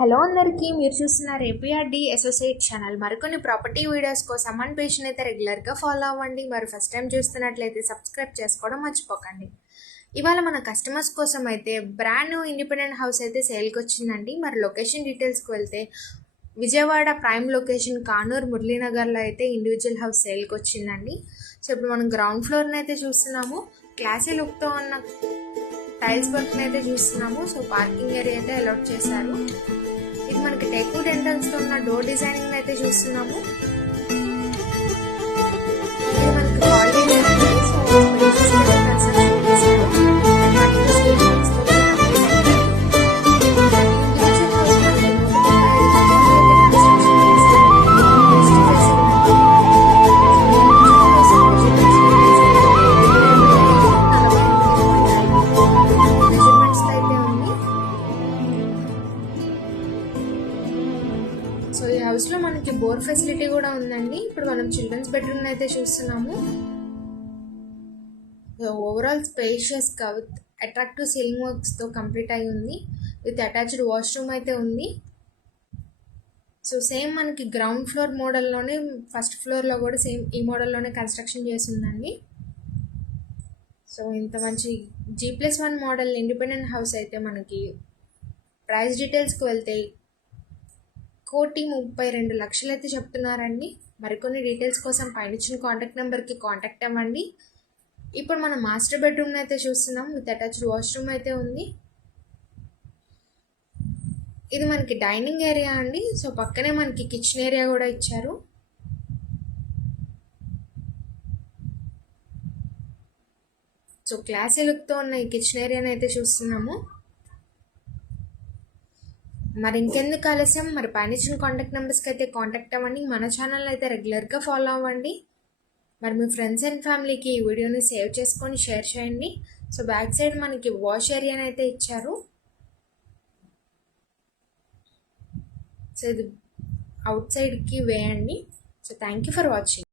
Hello అందరికీ, మీరు చూస్తున్నారు ఏపీఆర్డి అసోసియేట్ ఛానల్. మరికొన్ని ప్రాపర్టీ వీడియోస్ కోసం మన పేజ్ని అయితే రెగ్యులర్గా ఫాలో అవ్వండి. మరి ఫస్ట్ టైం చూస్తున్నట్లయితే సబ్స్క్రైబ్ చేసుకోవడం మర్చిపోకండి. ఇవాళ మన కస్టమర్స్ కోసం అయితే బ్రాండ్ న్యూ ఇండిపెండెంట్ హౌస్ అయితే సేల్కి వచ్చిందండి. మరి లొకేషన్ డీటెయిల్స్కి వెళ్తే విజయవాడ ప్రైమ్ లొకేషన్ కానూరు మురళీనగర్లో అయితే ఇండివిజువల్ హౌస్ సేల్కి వచ్చిందండి. సో ఇప్పుడు మనం గ్రౌండ్ ఫ్లోర్ని అయితే చూస్తున్నాము. క్లాసీ లుక్తో ఉన్న టైల్స్ వర్క్ని అయితే చూస్తున్నాము. సో పార్కింగ్ ఏరియా అయితే అలాట్ చేశారు. ఇది మనకి టెక్వుడ్ ఎంట్రన్స్ తో ఉన్న డోర్ డిజైనింగ్ అయితే చూస్తున్నాము. ఇది మనకి హాల్ డిజైన్. సో కన్స్ట్రక్షన్ చేశారు. సో ఈ హౌస్లో మనకి బోర్ ఫెసిలిటీ కూడా ఉందండి. ఇప్పుడు మనం చిల్డ్రన్స్ బెడ్రూమ్ అయితే చూస్తున్నాము. ఓవరాల్ స్పేషియస్గా విత్ అట్రాక్టివ్ సీలింగ్ వర్క్స్తో కంప్లీట్ అయి ఉంది. విత్ అటాచ్డ్ వాష్రూమ్ అయితే ఉంది. సో సేమ్ మనకి గ్రౌండ్ ఫ్లోర్ మోడల్లోనే ఫస్ట్ ఫ్లోర్లో కూడా సేమ్ ఈ మోడల్లోనే కన్స్ట్రక్షన్ చేసి ఉందండి. సో ఇంత మంచి G+1 మోడల్ ఇండిపెండెంట్ హౌస్ అయితే మనకి ప్రైస్ డీటెయిల్స్కి వెళ్తే 1,32,00,000 అయితే చెప్తున్నారండి. మరికొన్ని డీటెయిల్స్ కోసం పైన ఇచ్చిన కాంటాక్ట్ నెంబర్కి కాంటాక్ట్ అవ్వండి. ఇప్పుడు మనం మాస్టర్ బెడ్రూమ్ని అయితే చూస్తున్నాం. విత్ అటాచ్డ్ వాష్రూమ్ అయితే ఉంది. ఇది మనకి డైనింగ్ ఏరియా అండి. సో పక్కనే మనకి కిచెన్ ఏరియా కూడా ఇచ్చారు. సో క్లాసీ లుక్తో ఉన్న ఈ కిచెన్ ఏరియాని అయితే చూస్తున్నాము. మరి ఇంకెందుకు ఆలస్యం, మరి పైన ఇచ్చిన కాంటాక్ట్ నెంబర్స్కి అయితే కాంటాక్ట్ అవ్వండి. మన ఛానల్ అయితే రెగ్యులర్గా ఫాలో అవ్వండి. మరి మీ ఫ్రెండ్స్ అండ్ ఫ్యామిలీకి ఈ వీడియోని సేవ్ చేసుకొని షేర్ చేయండి. సో బ్యాక్ సైడ్ మనకి వాష్ ఏరియాని అయితే ఇచ్చారు. సో ఇది అవుట్ సైడ్కి వేయండి. So thank you for watching.